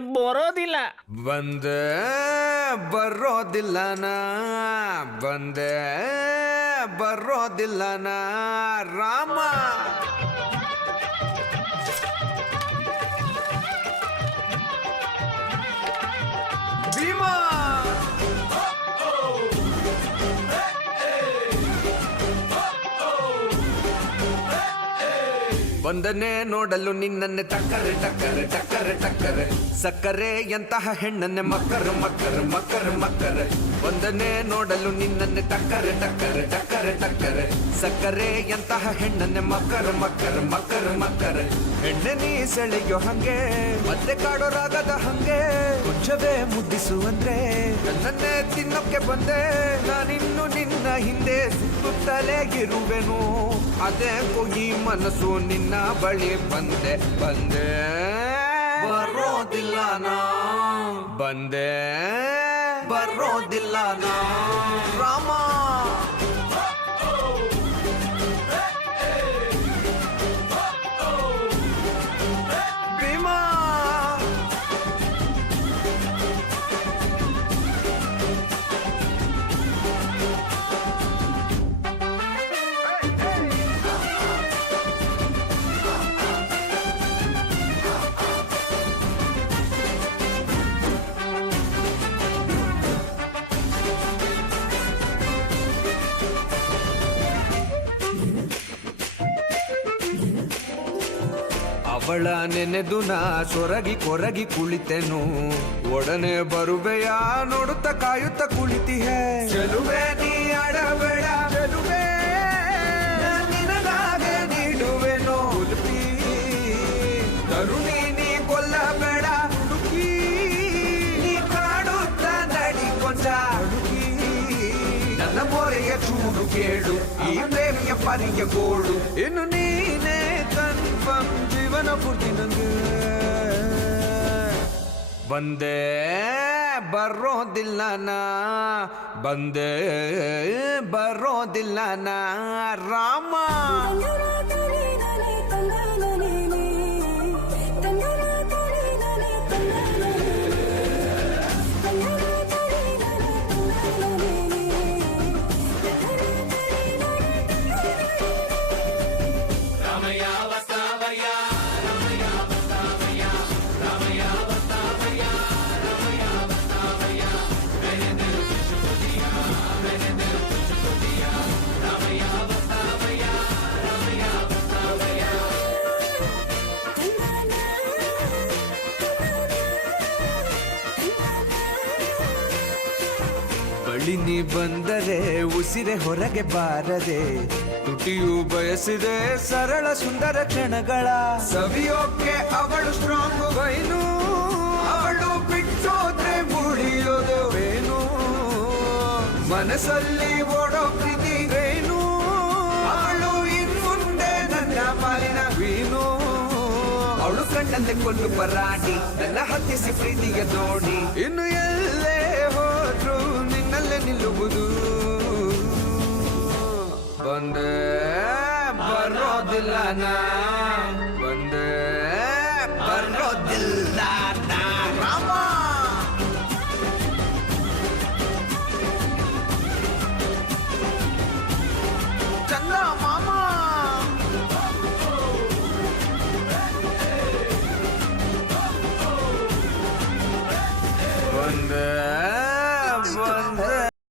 ಬರೋದಿಲ್ಲ. ಬಂದೆ ಬರೋದಿಲ್ಲನ ಬಂದೆ ಬರೋದಿಲ್ಲನ ರಾಮ. ಬಂದನೆ ನೋಡಲು ನಿನ್ನನ್ನೇ ಟಕ್ಕರೆ ಟಕ್ಕರೆ ಟಕ್ಕರೆ ಟಕ್ಕರೆ ಸಕ್ಕರೆ ಎಂತಹ ಹೆಣ್ಣನ್ನೇ ಮಕ್ಕರು ಮಕ್ಕರು ಮಕ್ಕರು, ಮಕ್ಕರೆ. ಒಂದನ್ನೇ ನೋಡಲು ನಿನ್ನನ್ನೇ ಟಕ್ಕರೆ ಟಕ್ಕರೆ ಟಕ್ಕರೆ ಟಕ್ಕರೆ ಸಕ್ಕರೆ ಎಂತಹ ಹೆಣ್ಣನ್ನೇ ಮಕ್ಕರು ಮಕ್ಕರು ಮಕ್ಕರು, ಮಕ್ಕರೆ. ಹೆಣ್ಣೆ ನೀ ಸೆಳೆಯೋ ಹಂಗೆ, ಮತ್ತೆ ಕಾಡೋರಾಗದ ಹಂಗೆ. ಕೊಂಚವೇ ಮುದ್ದಿಸುವಂದ್ರೆ ನನ್ನನ್ನೇ ತಿನ್ನೋಕೆ ಬಂದೆ. ನಾನಿನ್ನು ನಿನ್ನ ಹಿಂದೆ ಸುತ್ತಲೇ ಇರುವೆನು. ಅದೇ ಈ ಮನಸ್ಸು ನಿನ್ನ ಬಳಿ ಬಂದೆ ಬಂದೆ. ಬರೋದಿಲ್ಲ ನಾ. ಬಂದೆ. ಬರೋದಿಲ್ಲ ನಾ. ರಾಮ ಅವಳ ನೆನೆದು ನಾ ಸೊರಗಿ ಕೊರಗಿ ಕುಳಿತೆನು ಒಡನೆ ಬರುವೆಯ ನೋಡುತ್ತ ಕಾಯುತ್ತ ಕುಳಿತಿಹೆ ಚೆಲುವೆ ನೀ ಅಡಬೇಡ ಚೆಲುವೆ ನಾನ್ ನಿನಗಾಗೆ ನೀಡುವೆನು ಉಲ್ಪಿ ತರುಣಿ ನೀ ಕೊಲ್ಲಬೇಡ ಹುಡುಕಿ ನೀ ಕಾಡುತ್ತ ನಡಿ ಕೊಂಚ ಹುಡುಕಿ ನನ್ನ ಮೊರೆಯ ಚೂಡು ಕೇಳು ಈ ಪ್ರೇಮಿಯ ಪರಿಯ ಗೋಳು ಇನ್ನು ನೀನೇ ಕನ್ಫರ್ಮ್ ಜೀವನ ಪೂರ್ತಿ ನಂಗೆ ಬಂದೆ ಬರೋದಿಲ್ಲ ನಾ ಬಂದೆ ಬರೋದಿಲ್ಲ ನಾ ರಾಮ ಬಳಿ ನೀ ಬಂದರೆ ಉಸಿರೆ ಹೊರಗೆ ಬಾರದೆ. ತುಟಿಯು ಬಯಸಿದೆ ಸರಳ ಸುಂದರ ಕ್ಷಣಗಳ. ಸವಿಯೋಕೆ ಅವಳು ಸ್ಟ್ರಾಂಗ್ ಬೈನು. ಅವಳು ಬಿಟ್ಟೋದ್ರೆ ವೇನೋ ಮನಸ್ಸಲ್ಲಿ ಓಡೋ ಪ್ರೀತಿ ರೇನು ಅವಳು ಇನ್ಮುಂದೆ ನನ್ನ ಪಾಲಿನ ವೀನು ಅವಳು ಕಣ್ಣಲ್ಲಿ ಕೊಂಡು ಪರಾಡಿ ನನ್ನ ಹತ್ತಿಸಿ ಪ್ರೀತಿಗೆ ನೋಡಿ ಇನ್ನು ಎಲ್ಲೇ ಬರೋದಿಲ್ಲ